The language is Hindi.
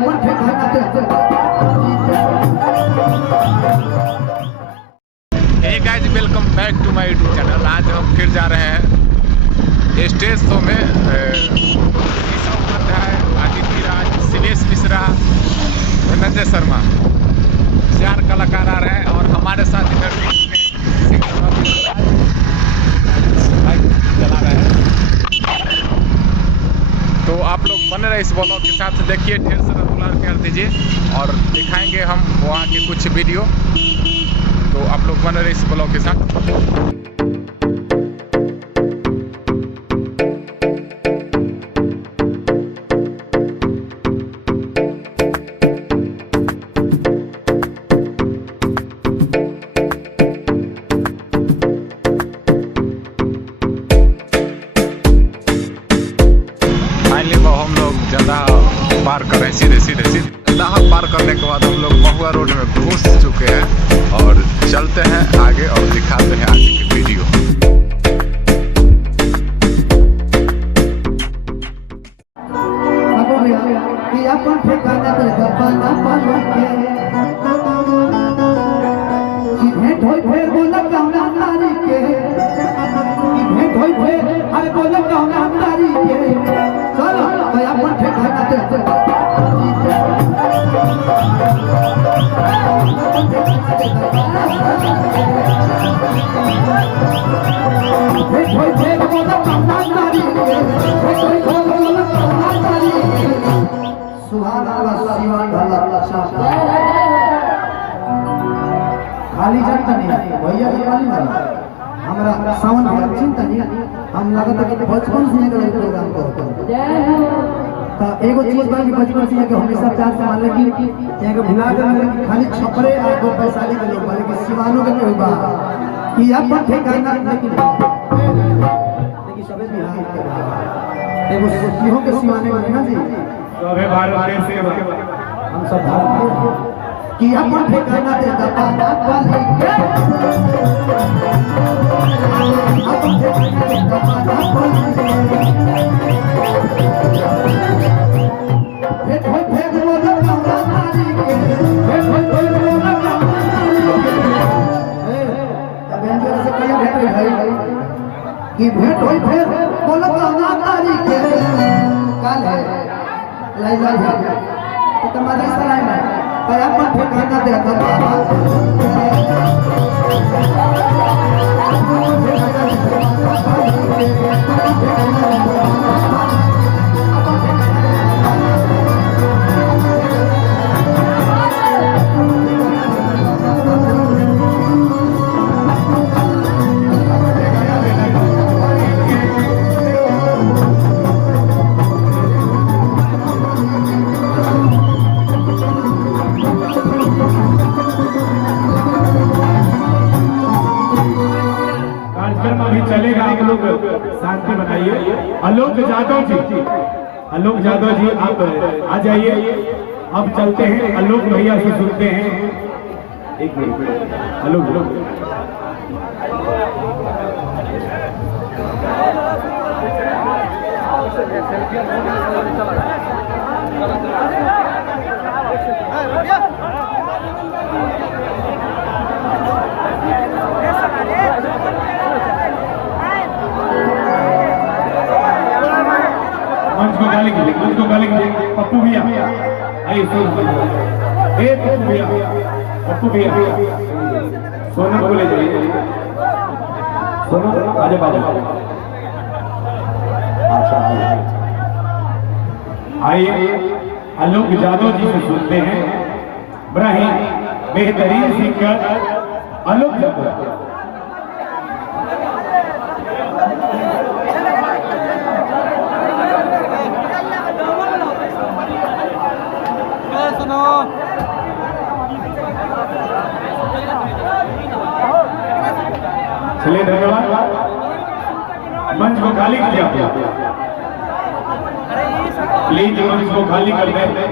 Hey guys, welcome back to my YouTube channel. आज हम फिर जा रहे हैं स्टेज शो में। उपाध्याय, आदित्य राज, शिवेश मिश्रा, धनंजय शर्मा 4 कलाकार आ रहे हैं और हमारे साथ इधर चला रहे हैं। तो आप लोग बने रहे इस ब्लॉग के साथ, देखिए, ढेर सारा दुलार प्यार दीजिए और दिखाएंगे हम वहाँ के कुछ वीडियो। तो आप लोग बने रहे इस ब्लॉग के साथ। हम लोग जदा पार कर रहे हैं, सीधे जदा पार करने के बाद हम लोग महुआ रोड में घुस चुके हैं और चलते हैं आगे और दिखाते हैं आगे की वीडियो। खाली जनता नहीं भैया ये वाली ना हमारा सावन भर चिंता नहीं हम लगता कि बचपन से ये प्रोग्राम करते हैं। तो एगो चीज बाकी बचपन से कि हमेशा प्यार से मान ले कि एगो भुला कर खाली छपरे आ दो पैसाली के लोग माने कि सिवानो के कोई बा कि अब ठेकाना लेकिन सबे बिहार के एगो सिहो के सिवाने में ना जी सबे भारत देश से हम सब भारत कि अपन ठेकाना दे दपाना वाली के अपन ठेकाना दे दपाना वाली हे कोई भेद बोला कौना नारी के हे कोई बोला कौना नारी के अब एंजल से कहिए भेट भाई कि भेट होई फिर बोला कौना नारी के काल है लाई तो तुम्हारी सलाह में पर अपन ठेकाना दे चलेगा। आप लोग शांति बनाइए। आलोक यादव जी आप आ जाइए। अब चलते हैं, आलोक भैया से सुनते हैं। एक मिनट, आलोक मंच को गाली कीजिए। पप्पू भैया आइए, पप्पू भैया सोनम को ले जाइए। सोनम आजा आइए। आलोक यादव जी से सुनते हैं। बड़ा ही बेहतरीन सिंगर आलोक यादव। चलिए, धन्यवाद। मंच को खाली कीजिए, प्लीज मंच को खाली कर दें।